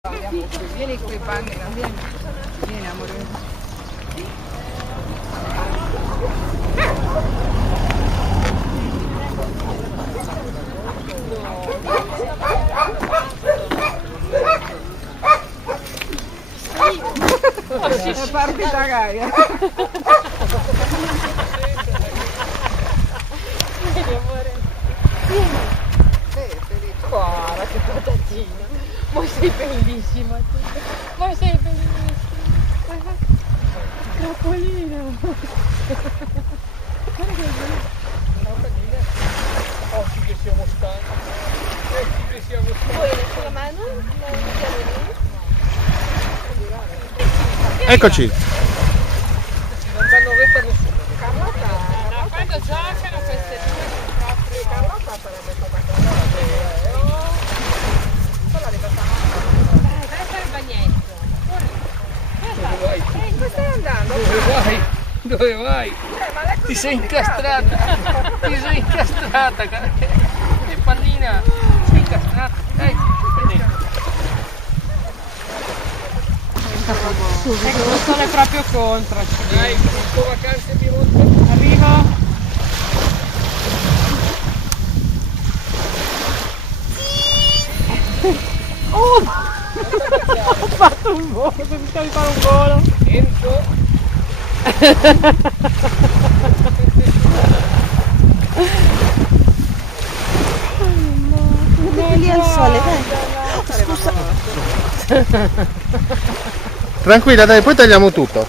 Vieni qui, bambina, vieni. Vieni, amore. È partita Gaia. Vieni, amore. Vieni. Guarda che patatina. Ma sei bellissima tu. Ma sei bellissima. Capolina. Guarda che bellissima. Oggi che siamo stanchi. Oggi che siamo stanchi. Poi sulla mano non siamo lì. Eccoci. Non danno retta a nessuno. Carlotta, Quando giocano queste due sono proprio... Carlotta sarebbe stata quella Dai, vai a fare il bagnetto. Dove vai? Dove stai andando? Dove vai? Dove vai? Ma lei Ti sei incastrata. Ti sei incastrata. E pallina. Ti sei incastrata. Dai, prendi. Ecco, il sole è proprio contro. Dai, un po' vacanze Piemonte. Arrivo. Oh! Ho fatto un volo, pensavo di fare un volo. Enzo. Mettete lì al sole, dai. Scusa. Tranquilla, dai, poi tagliamo tutto.